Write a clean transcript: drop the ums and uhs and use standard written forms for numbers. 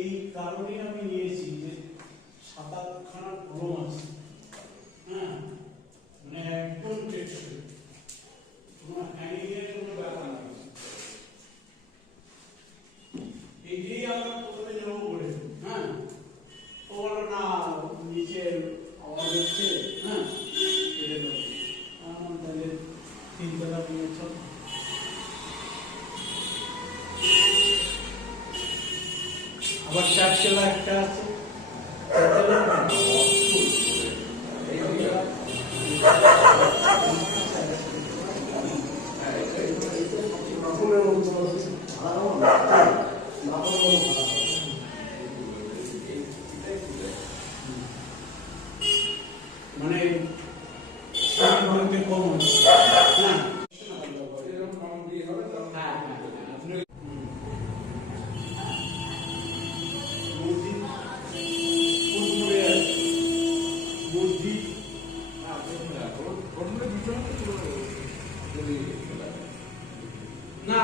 এই কারণে আমি নিয়েছি যে 7-8খানা কলম আছে, হ্যাঁ, মানে একদম টেকসই, কোনো হ্যাঙ্গিংয়ের কোনো ব্যাপার নেই। এইটাই আমরা প্রথমে নেবো করে, হ্যাঁ, ও বলো না নিচে আওয়াজ হচ্ছে, হ্যাঁ, কেটে দেবো। তাহলে 3 তলা নিয়ে চল। আবার 4 তলা একটা আছে, 4 তলা মানে কম হচ্ছে, হ্যাঁ, না